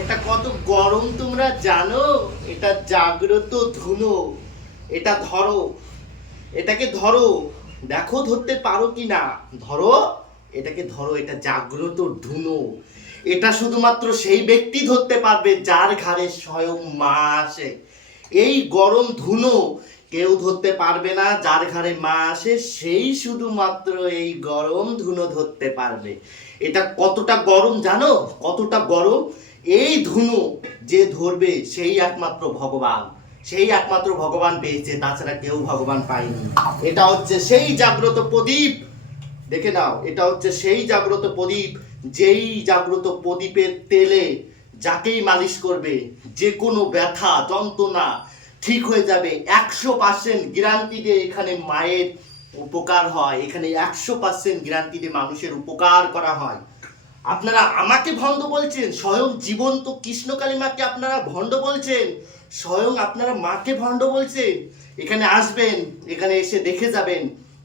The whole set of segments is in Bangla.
এটা কত গরম তোমরা জানো? এটা জাগ্রত ধুনো। এটা ধরো। এটাকে ধরো। দেখো ধরতে পারো কি না ধরো। এটাকে ধরো, এটা জাগ্রত ধুনো। এটা শুধুমাত্র সেই ব্যক্তি ধরতে পারবে যার ঘাড়ে স্বয়ং মা আসে। এই গরম ধুনো কেউ ধরতে পারবে না, যার ঘাড়ে মা আসে, সেই শুধুমাত্র এই গরম ধুনো ধরতে পারবে। এটা কতটা গরম জানো? কতটা গরম? এই ধুনু যে ধরবে সেই একমাত্র ভগবান। সেই একমাত্র ভগবান পেয়েছে, তাছাড়া কেউ ভগবান পায়নি। এটা হচ্ছে সেই জাগ্রত প্রদীপ। দেখে নাও, এটা হচ্ছে সেই জাগ্রত প্রদীপ, যেই জাগ্রত প্রদীপের তেলে যাকেই মালিশ করবে, যে কোনো ব্যথা, যন্ত্রণা ঠিক হয়ে যাবে। একশো পার্সেন্ট দিয়ে এখানে মায়ের উপকার হয়। এখানে একশো পার্সেন্ট দিয়ে মানুষের উপকার করা হয়। আপনারা আমাকে ভণ্ড বলছেন, স্বয়ং জীবন্ত কৃষ্ণকালী মাকে আপনারা ভণ্ড বলছেন, স্বয়ং আপনারা মাকে ভণ্ড বলছেন। এখানে আসবেন, এখানে এসে দেখে যাবেন,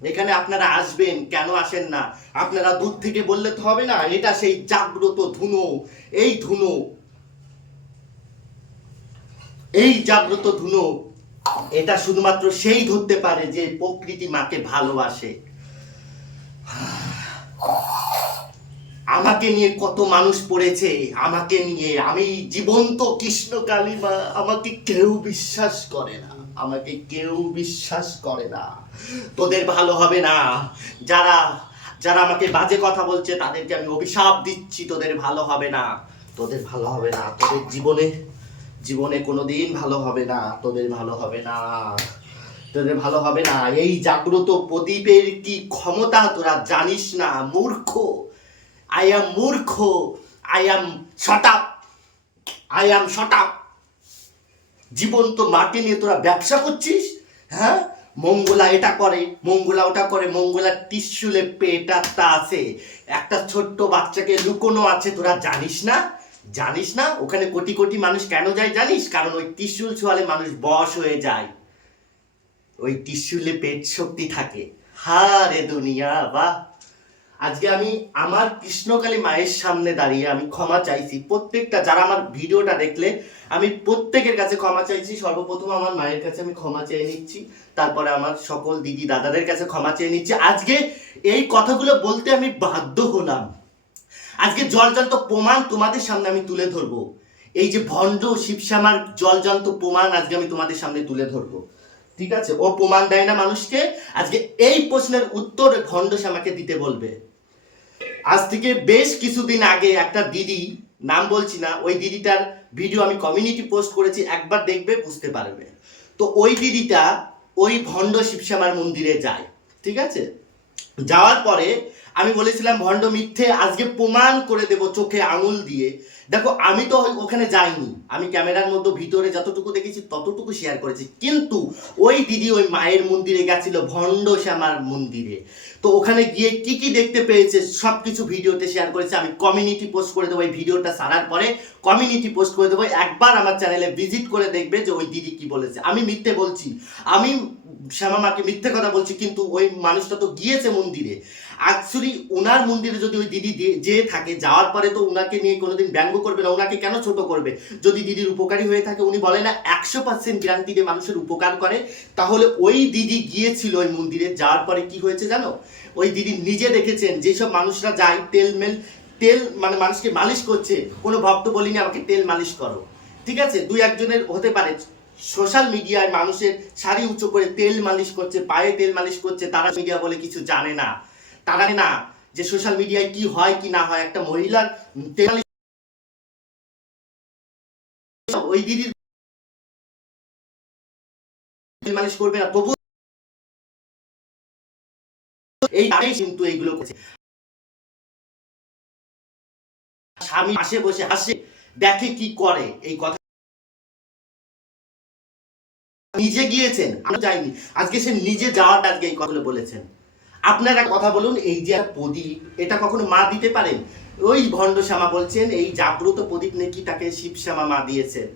এখানে আপনারা আসবেন, কেন আসেন না? আপনারা দূর থেকে বললে তো হবে না, এটা সেই জাগ্রত ধুনো, এই ধুনো, এই জাগ্রত ধুনো, এটা শুধুমাত্র সেই ধরতে পারে যে প্রকৃতি মাকে ভালোবাসে। আমাকে নিয়ে কত মানুষ পড়েছে, আমাকে নিয়ে আমি জীবন্ত কৃষ্ণ কালিমা আমাকে কেউ বিশ্বাস করে না, আমাকে কেউ বিশ্বাস করে না। তোদের ভালো হবে না। যারা যারা আমাকে বাজে কথা বলছে, তাদেরকে আমি অভিশাপ দিচ্ছি, তোদের ভালো হবে না। তোদের ভালো হবে না। তোদের জীবনে জীবনে কোনো দিন ভালো হবে না। তোদের ভালো হবে না। তোদের ভালো হবে না। এই জাগ্রত প্রদীপের কি ক্ষমতা তোরা জানিস না, মূর্খ? আই অ্যাম মূর্খ I am shut up I am shut up জীবন্ত মাটি নিয়ে তোরা ব্যবসা করছিস? হ্যাঁ? মঙ্গলা এটা করে, মঙ্গলা ওটা করে মঙ্গলার টিস্যুলে পেটাটা আছে। একটা ছোট্ট বাচ্চাকে লুকোনো আছে, তোরা জানিস না? জানিস না? ওখানে কোটি কোটি মানুষ কেন যায় জানিস? কারণ ওই টিস্যুল ছোঁয়ালে মানুষ বশ হয়ে যায়। ওই টিস্যুলে পেট শক্তি থাকে। হা রে দুনিয়া, বাহ! আজকে আমি আমার কৃষ্ণকালী মায়ের সামনে দাঁড়িয়ে আমি ক্ষমা চাইছি। প্রত্যেকটা যারা আমার ভিডিওটা দেখলে, আমি প্রত্যেকের কাছে ক্ষমা চাইছি। সর্বপ্রথম আমার মায়ের কাছে আমি ক্ষমা চেয়ে নিচ্ছি। তারপরে আমার সকল দিদি দাদাদের কাছে ক্ষমা চেয়ে নিচ্ছি। আজকে এই কথাগুলো বলতে আমি বাধ্য হলাম। আজকে জলজান্ত প্রমাণ তোমাদের সামনে আমি তুলে ধরবো। এই যে ভণ্ড শিবশ্যামার জলজান্ত প্রমাণ আজকে আমি তোমাদের সামনে তুলে ধরবো। ঠিক আছে? ও প্রমাণ দেয় না মানুষকে। আজকে এই প্রশ্নের উত্তর ভণ্ড শ্যামাকে দিতে বলবে। আজ থেকে বেশ কিছুদিন আগে একটা দিদি, নাম বলছি না, ওই দিদিটার ভিডিও আমি কমিউনিটি পোস্ট করেছি, একবার দেখবে বুঝতে পারবে। তো ওই দিদিটা ওই ভণ্ড শিবশ্যামার মন্দিরে যায়, ঠিক আছে? যাওয়ার পরে আমি বলেছিলাম, ভণ্ড মিথ্যে, আজকে প্রমাণ করে দেব চোখে আঙুল দিয়ে। দেখো, আমি তো ওখানে যাইনি। আমি ক্যামেরার মধ্যে ভিতরে যতটুকু দেখেছি, ততটুকু শেয়ার করেছি। কিন্তু ওই দিদি ওই মায়ের মন্দিরে গেছিল, ভণ্ড শ্যামার মন্দিরে। তো ওখানে গিয়ে কি কি দেখতে পেয়েছে সব কিছু ভিডিওতে শেয়ার করেছে। আমি কমিউনিটি পোস্ট করে দেবো, এই ভিডিওটা সারার পরে কমিউনিটি পোস্ট করে দেবো। একবার আমার চ্যানেলে ভিজিট করে দেখবে যে ওই দিদি কি বলেছে। আমি মিথ্যে বলছি। আমি শ্যামা মাকে মিথ্যে কথা বলছি, কিন্তু ওই মানুষটা তো গিয়েছে মন্দিরে। অ্যাকচুয়ালি ওনার মন্দিরে যদি ওই দিদি যেয়ে থাকে, যাওয়ার পরে তো ওনাকে নিয়ে কোনোদিন ব্যঙ্গ করবে না ওনাকে কেন ছোট করবে? যদি দিদির উপকারী হয়ে থাকে, উনি বলে না, একশো পার্সেন্ট গ্যারান্টি দিয়ে মানুষের উপকার করে। তাহলে ওই দিদি গিয়েছিল ওই মন্দিরে, যাওয়ার পরে কি হয়েছে জানো? ওই দিদি নিজে দেখেছেন, যেসব মানুষরা যায়, তেল মেল তেল মানে মানুষকে মালিশ করছে, কোনো ভক্ত বলিনি, আমাকে তেল মালিশ করো। ঠিক আছে? দুই একজনের হতে পারে। সোশ্যাল মিডিয়ায় মানুষের শাড়ি উঁচু করে তেল মালিশ করছে, পায়ে তেল মালিশ করছে, তারা মিডিয়া বলে কিছু জানে না। তারা না যে সোশ্যাল মিডিয়ায় কি হয়, কি না হয়। একটা মহিলার ওই দিদির মালিশ করবে না। তবু এই কিন্তু এইগুলো করছে। স্বামী বসে দেখে কি করে এই কথা। নিজে গিয়েছেন আমি যাইনি। আজকে সে নিজে যাওয়াটা আজকে এই কথাগুলো বলেছেন। আপনারা কথা বলুন, এই যে প্রদীপ, এটা কখনো মা দিতে পারেন? ওই ভণ্ড শ্যামা বলছেন, এই জাগ্রত প্রদীপ নাকি তাকে শিব শ্যামা মা দিয়েছেন।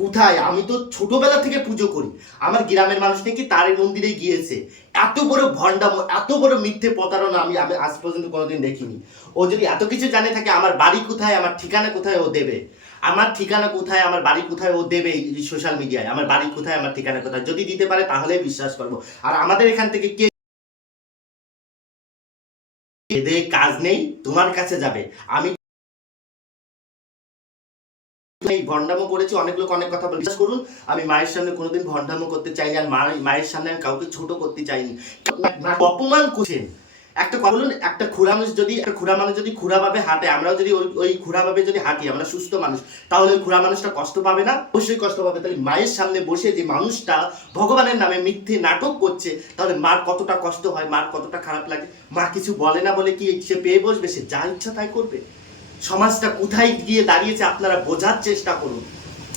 কোথায়? আমি তো ছোটবেলা থেকে পুজো করি। আমার গ্রামের মানুষ নাকি তার মন্দিরে গিয়েছে। এত বড় ভণ্ডাম, এত বড় মিথ্যে প্রতারণা আমি আমি আজ পর্যন্ত কোনোদিন দেখিনি। ও যদি এত কিছু জানে থাকে, আমার বাড়ি কোথায়, আমার ঠিকানা কোথায় ও দেবে? আমার ঠিকানা কোথায়, আমার বাড়ি কোথায় ও দেবে সোশ্যাল মিডিয়ায় আমার বাড়ি কোথায়, আমার ঠিকানা কোথায়? যদি দিতে পারে তাহলে বিশ্বাস করব। আর আমাদের এখান থেকে কে এদের কাজ নেই, তোমার কাছে যাবে। আমি এই ভণ্ডামো করেছি, অনেক লোক অনেক কথা বলে। বিশ্বাস করুন, আমি মায়ের সামনে কোনোদিন ভণ্ডামো করতে চাইনি, আর মায়ের সামনে আমি কাউকে ছোট করতে চাইনি। অপমান করছেন। একটা বলুন, একটা খুড়া মানুষ যদি খুড়া মানুষ যদি খুড়া ভাবে হাঁটে, আমরাও যদি ওই ওই খুড়াভাবে যদি হাঁটি, আমরা সুস্থ মানুষ, তাহলে ওই খুড়া মানুষটা কষ্ট পাবে না? অবশ্যই কষ্ট পাবে। তাহলে মায়ের সামনে বসে যে মানুষটা ভগবানের নামে মিথ্যে নাটক করছে, তাহলে মার কতটা কষ্ট হয়, মার কতটা খারাপ লাগে? মা কিছু বলে না বলে কি সে পেয়ে বসবে? সে যা ইচ্ছা তাই করবে। সমাজটা কোথায় গিয়ে দাঁড়িয়েছে, আপনারা বোঝার চেষ্টা করুন।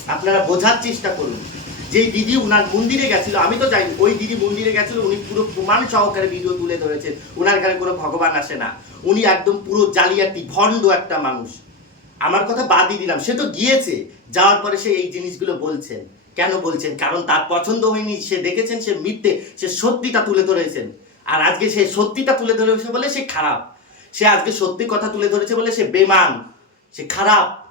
আপনারা বোঝার চেষ্টা করুন। যে দিদি উনার মন্দিরে গেছিল, আমি তো জানি ওই দিদি মন্দিরে গেছিল, উনি পুরো প্রমাণ সহকারে ভিডিও তুলে ধরেছেন। উনার ঘরে কোনো ভগবান আসে না। উনি একদম পুরো জালিয়াতি, ভণ্ড একটা মানুষ। আমার কথা বাদই দিলাম, সে তো গিয়েছে, যাওয়ার পরে সে এই জিনিসগুলো বলছেন কেন বলছেন? কারণ তার পছন্দ হয়নি, সে দেখেছেন, সে মিথ্যে, সে সত্যিটা তুলে ধরেছেন। আর আজকে সে সত্যিটা তুলে ধরেছে বলে সে খারাপ। সে আজকে সত্যি কথা তুলে ধরেছে বলে সে বেমান সে খারাপ।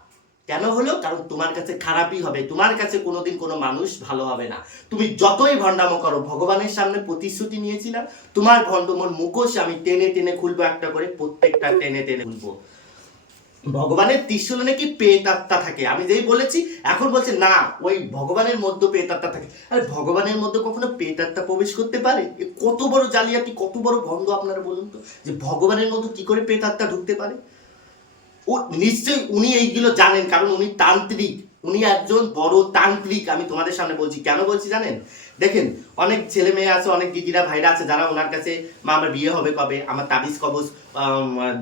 কেন হলো? কারণ তোমার কাছে খারাপই হবে। তোমার কাছে কোনোদিন কোনো মানুষ ভালো হবে না। তুমি যতই ভণ্ডামো করো, ভগবানের সামনে প্রতিশ্রুতি নিয়েছিলাম তোমার ভণ্ডমন মুখোশ আমি টেনে টেনে খুলবো একটা করে, প্রত্যেকটা টেনে টেনে খুলবো। ভগবানের ত্রিশূলে নাকি পেতাত্মা থাকে? আমি যেই বলেছি, এখন বলছে, না, ওই ভগবানের মধ্যে পেতাত্মা থাকে। আরে, ভগবানের মধ্যে কখনো পেতাত্মা প্রবেশ করতে পারে? কত বড় জালিয়াতি, কত বড় ভণ্ড আপনারা বলুন তো? যে ভগবানের মধ্যে কি করে পেতাত্মা ঢুকতে পারে? ও নিশ্চয়ই উনি এইগুলো জানেন, কারণ উনি তান্ত্রিক। উনি একজন বড় তান্ত্রিক, আমি তোমাদের সামনে বলছি। কেন বলছি জানেন? দেখেন, অনেক ছেলে মেয়ে আছে, অনেক দিদিরা, ভাইরা আছে, যারা ওনার কাছে, মা, আমার বিয়ে হবে কবে? আমার তাবিজ কবজ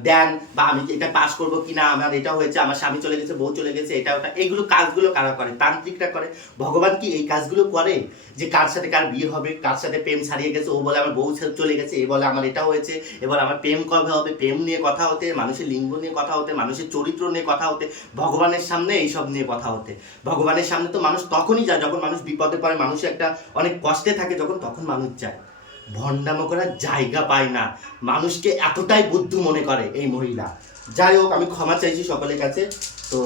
দেন বা আমি এটা পাস করব কিনা, আমার এটা হয়েছে, আমার স্বামী চলে গেছে, বউ চলে গেছে, এটা ওটা, এইগুলো কাজগুলো কারা করে? তান্ত্রিকরা করে। ভগবান কি এই কাজগুলো করে? যে কার সাথে কার বিয়ে হবে, কার সাথে প্রেম ছাড়িয়ে গেছে, ও বলে আমার বউ চলে গেছে, এ বলে আমার এটা হয়েছে এবার আমার প্রেম কবে হবে, প্রেম নিয়ে কথা হতে, মানুষের লিঙ্গ নিয়ে কথা হতে, মানুষের চরিত্র নিয়ে কথা হতে, ভগবানের সামনে এইসব নিয়ে কথা হতে। ভগবানের সামনে তো মানুষ তখনই যায়, যখন মানুষ বিপদে পড়ে মানুষ একটা অনেক কষ্টে থাকে, যখন তখন মানুষ যায়। ভণ্ডামো করার জায়গা পায় না। মানুষকে এতটাই বুদ্ধু মনে করে এই মহিলা। যাই হোক, আমি ক্ষমা চাইছি সকলের কাছে। তো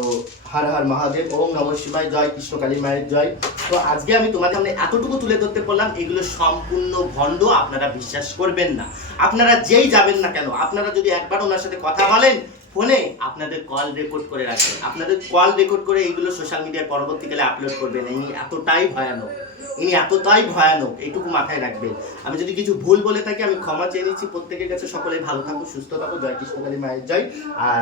হার হর মহাদেব, ওম নম শিবায়, জয় কৃষ্ণকালী মায়ের জয়। তো আজকে আমি তোমাদের সামনে এতটুকু তুলে ধরতে পারলাম এগুলো সম্পূর্ণ ভণ্ড, আপনারা বিশ্বাস করবেন না। আপনারা যেই যাবেন না কেন, আপনারা যদি একবার ওনার সাথে কথা বলেন ফোনে আপনাদের কল রেকর্ড করে রাখেন আপনাদের কল রেকর্ড করে এইগুলো সোশ্যাল মিডিয়ায় পরবর্তীকালে আপলোড করবেন। ইনি এতটাই ভয়ানক। ইনি এতটাই ভয়ানক, এইটুকু মাথায় রাখবেন। আমি যদি কিছু ভুল বলে থাকি, আমি ক্ষমা চেয়ে নিচ্ছি। প্রত্যেকের কাছে সকলে ভালো থাকো সুস্থ থাকো জয় কৃষ্ণকালী মায়ের জয়। আর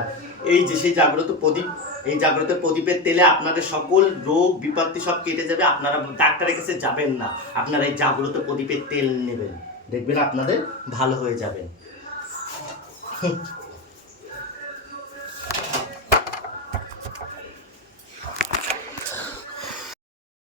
এই যে সেই জাগ্রত প্রদীপ, এই জাগ্রত প্রদীপের তেলে আপনাদের সকল রোগ, বিপত্তি সব কেটে যাবে। আপনারা ডাক্তারের কাছে যাবেন না। আপনারা এই জাগ্রত প্রদীপের তেল নেবেন। দেখবেন আপনাদের ভালো হয়ে যাবেন।